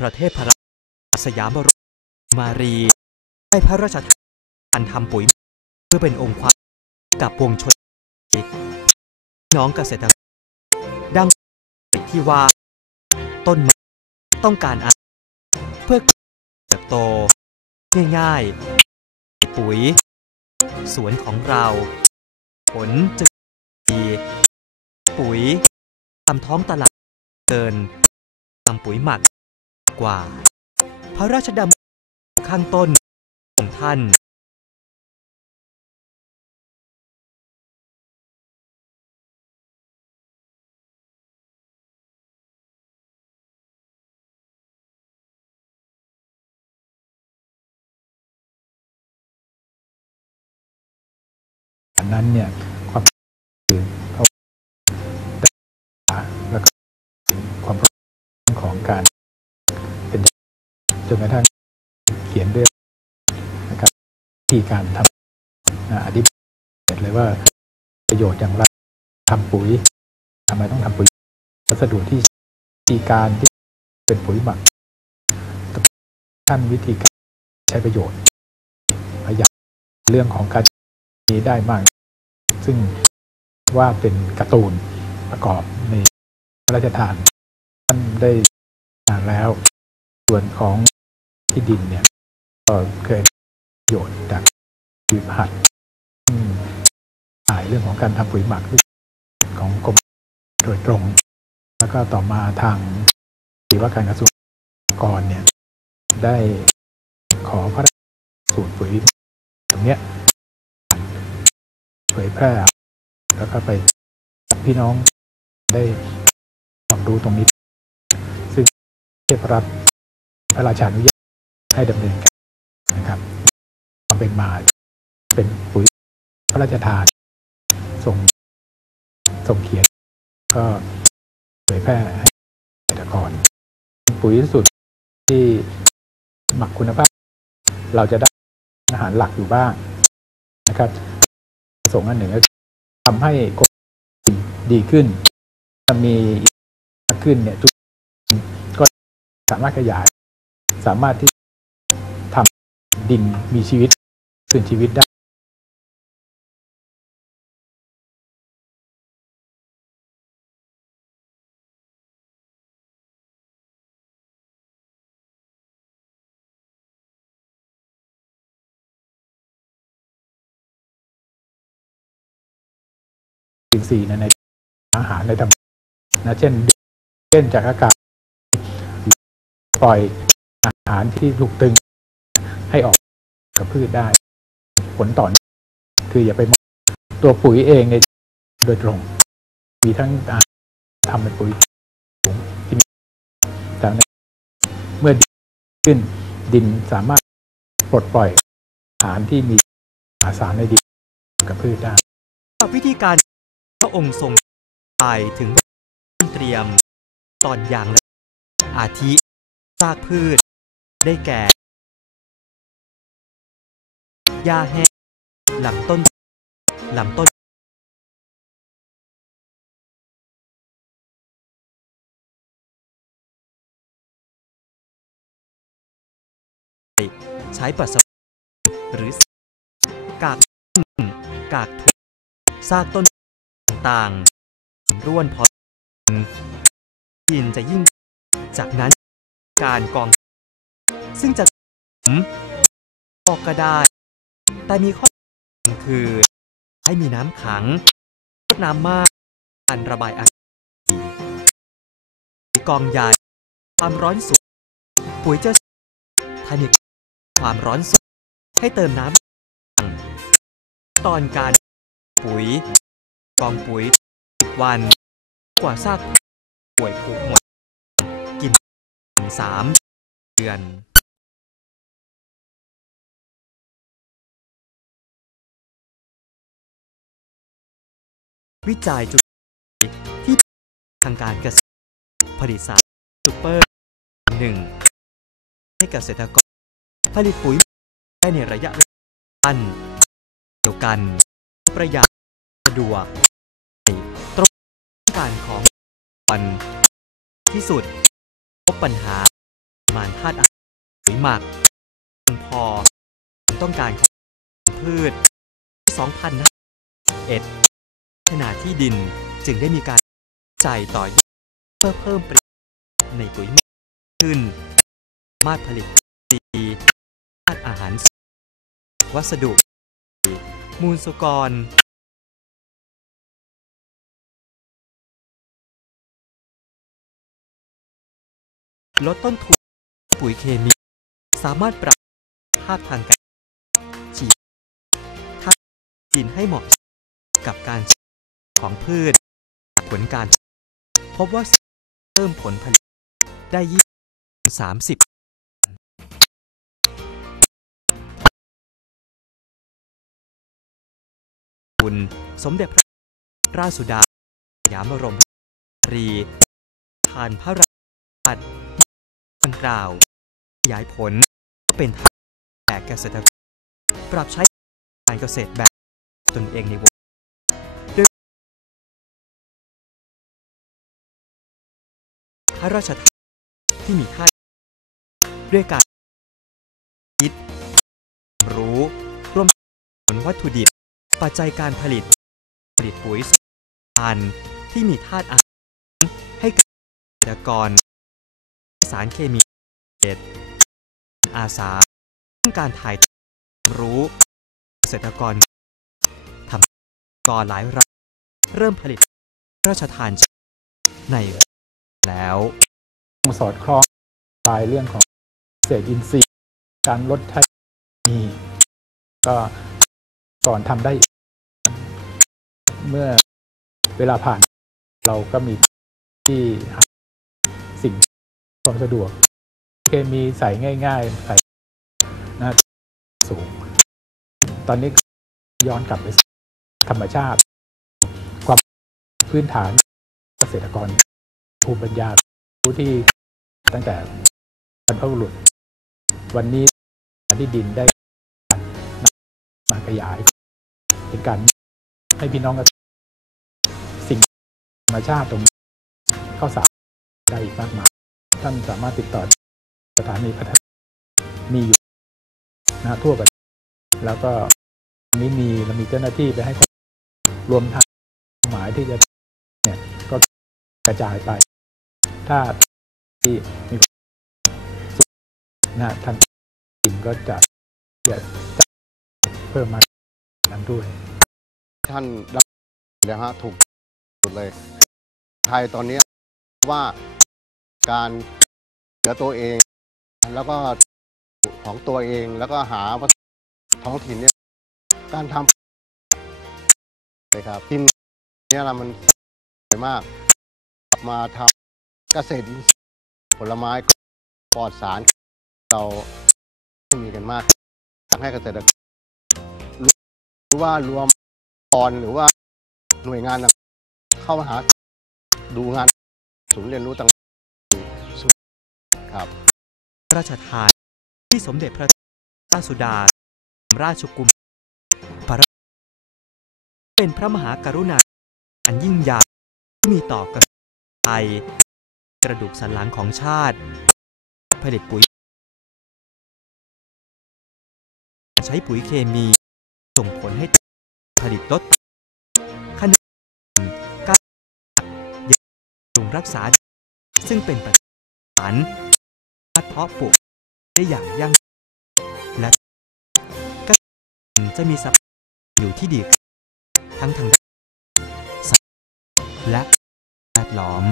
พระเทพพระสยามบรมมารีได้พระราชทานการทำปุ๋ย เพื่อเป็นองค์ความกับปวงชนน้องเกษตรกรดังที่ว่า ต้นไม้ต้องการอาหารเพื่อเติบโต ง่ายๆ ปุ๋ย สวนของเรา ผลจะดีปุ๋ยตามท้องตลาดเกินทำปุ๋ยหมัก กว่า พระราชดำริข้างต้นของท่านนั้นเนี่ยความคือเขาแล้วก็ความพร้อมของการ จนกระทั่งเขียนด้วยนะครับวิธีการทำนะอธิบายเลยว่าประโยชน์อย่างไรทำปุ๋ยทำไมต้องทำปุ๋ยวัสดุที่วิธีการที่เป็นปุ๋ยหมักขั้นวิธีการใช้ประโยชน์ประหยัดเรื่องของการนี้ได้มาก ซึ่งว่าเป็นการ์ตูนประกอบในพระราชทานท่านได้นานแล้ว ส่วนของ ที่ดินเนี่ยก็เคยประโยชน์จากวิพัฒน์ซึ่งถ่ายเรื่องของการทำปุ๋ยหมักของกรมโดยตรง แล้วก็ต่อมาทางที่ว่าการกระทรวงกรเนี่ยได้ขอพระราชสูตรปุ๋ยตรงเนี้ยเผยแพร่ แล้วก็ไปพี่น้องได้ความรู้ตรงนี้ ซึ่งเทพรัฐพระราชานุญาต ให้ดำเนินการนะครับความเป็นมาเป็นปุ๋ยพระราชทานส่งส่งเขียน ก็เผยแพร่ให้เกษตรกรปุ๋ยสุดที่หมักคุณภาพ เราจะได้อาหารหลักอยู่บ้างนะครับประสงค์อันหนึ่งก็ทำให้คนดีขึ้นจะมีมากขึ้นเนี่ยทุกก็สามารถขยาย สามารถที่ ดินมีชีวิตคืนชีวิตได้อินทรีย์ในอาหารในธรรมนะเช่นเช่นจากอากาศปล่อยอาหารที่ถูกตึง กับพืชได้ ผลต่อคืออย่าไปมองตัวปุ๋ยเองในโดยตรง มีทั้งการทำเป็นปุ๋ยสูงที่มีแต่เมื่อดินขึ้นดินสามารถปลดปล่อยอารที่มีอสารในดินกับพืชได้วิธีการพระองค์ทรงตายถึงเตรียมตอนอย่างและอาทิซากพืช ได้แก่ หญ้าแห้งลำต้นลำต้นใช้ปัสสาวะหรือกากกากทุกซากต้นต่างๆร่วนพอดินจะยิ่ง จากนั้นการกอง ซึ่งจะออกก็ได้ แต่มีข้อคือให้มีน้ำขังลดน้ำมากการระบายอากาศกองใหญ่ความร้อนสูงปุ๋ยจะถ้ามีความร้อนสูงให้เติมน้ำตอนการปุ๋ย กองปุ๋ยวันกว่าซากป่วยผูกหมดกินสามเดือน วิจัยจุดที่ทางการเกษตรผลิตสารซูเปอร์หนึ่งให้เกษตรกร ผลิตปุ๋ยได้ในระยะอันเดียวกัน ประหยัดสะดวกตรงการของวันที่สุด พบปัญหาประมาณธาตุอาหารปุ๋ยหมักเพียงพอต้องการของพืช 2001 ขณะที่ดิน จึงได้มีการใจายต่อยเพื่อเพิ่มประในปุ๋ยหมักขึ้นสามารถผลิตดีธาตุอาหาร วัสดุ มูลสุกรลดต้นทุนปุ๋ยเคมี สามารถปรับภาพทางการฉีดธาตุดินให้เหมาะกับการ ของพืชจากผลการ พบว่าเพิ่มผลผลิตได้ยี่สามสิบคุณสมเด็จพระราชสุดาสยามรมรีทานพระราชานดังกล่าว ขยายผลเป็นทางแก่เกษตรกรปรับใช้การเกษตรแบบตนเองในวง พระราชทานที่มีค่าด้วยการคิดรู้รวมผลวัตถุดิบ ปัจจัยการผลิต ผลิตปุ๋ยพันธ์ที่มีธาตุอาหารให้กับเกษตรกร สารเคมีเอดอาสาต้องการถ่ายรู้เกษตรกรทำก่อหลายรายเริ่มผลิตราชทานใน แล้วสอดคล้องตายเรื่องของเศษอินทรีย์การลดใช้มีก็ก่อนทำได้ เมื่อเวลาผ่านเราก็มีที่หาสิ่งความสะดวกเคมีใส่ง่าย ๆ ใส่นะสูง ตอนนี้ย้อนกลับไปธรรมชาติ ความพื้นฐานเกษตรกร ภูมิปัญญาผู้ที่ตั้งแต่บรรพบุรุษ วันนี้ที่ดินได้มาขยาย เป็นการให้พี่น้องกสิ่งธรรมชาติตรงนี้เข้าสารได้อีกมากมาย ท่านสามารถติดต่อสถานีพัฒนามีอยู่นะทั่วประเทศแล้วก็อันนี้มีเรามีเจ้าหน้าที่ไปให้ความรวมทั้งหมายที่จะเนี่ยก็กระจายไป ถ้าที่มีสุขนะท่านสิ่งก็จะจะจะเพิ่มมานั้นด้วย ท่านรับเลยฮะถูกสุดเลย ไทยตอนนี้ว่าการเหลือตัวเอง แล้วก็ของตัวเองแล้วก็หาวัตท้องถิ่นเนี่ยการทำเลยครับทีมเนี่ยเรามันสวยมาก มาทำ เกษตรอินทรีย์ผลไม้ปลอดสาร เราไม่มีกันมากอยากให้เกษตรกรรู้รู้ว่ารวมกรหรือว่าหน่วยงานต่างเข้ามาหาดูงานศูนย์เรียนรู้ต่างๆครับราชทานที่สมเด็จพระราสุดา ราชกุมพรเป็นพระมหากรุณาธิคุณอันยิ่งใหญ่ที่มีต่อกษัตรไทย กระดูกสันหลังของชาติ ผลิตปุ๋ย ใช้ปุ๋ยเคมี ส่งผลให้ผลิตลดขณะการยังรงรักษา ซึ่งเป็นปัจจัยสารเพาะปลูกได้อย่างยั่งยืนและก็จะมีสภาพอยู่ที่ดีทั้งทางด้านและแวดล้อม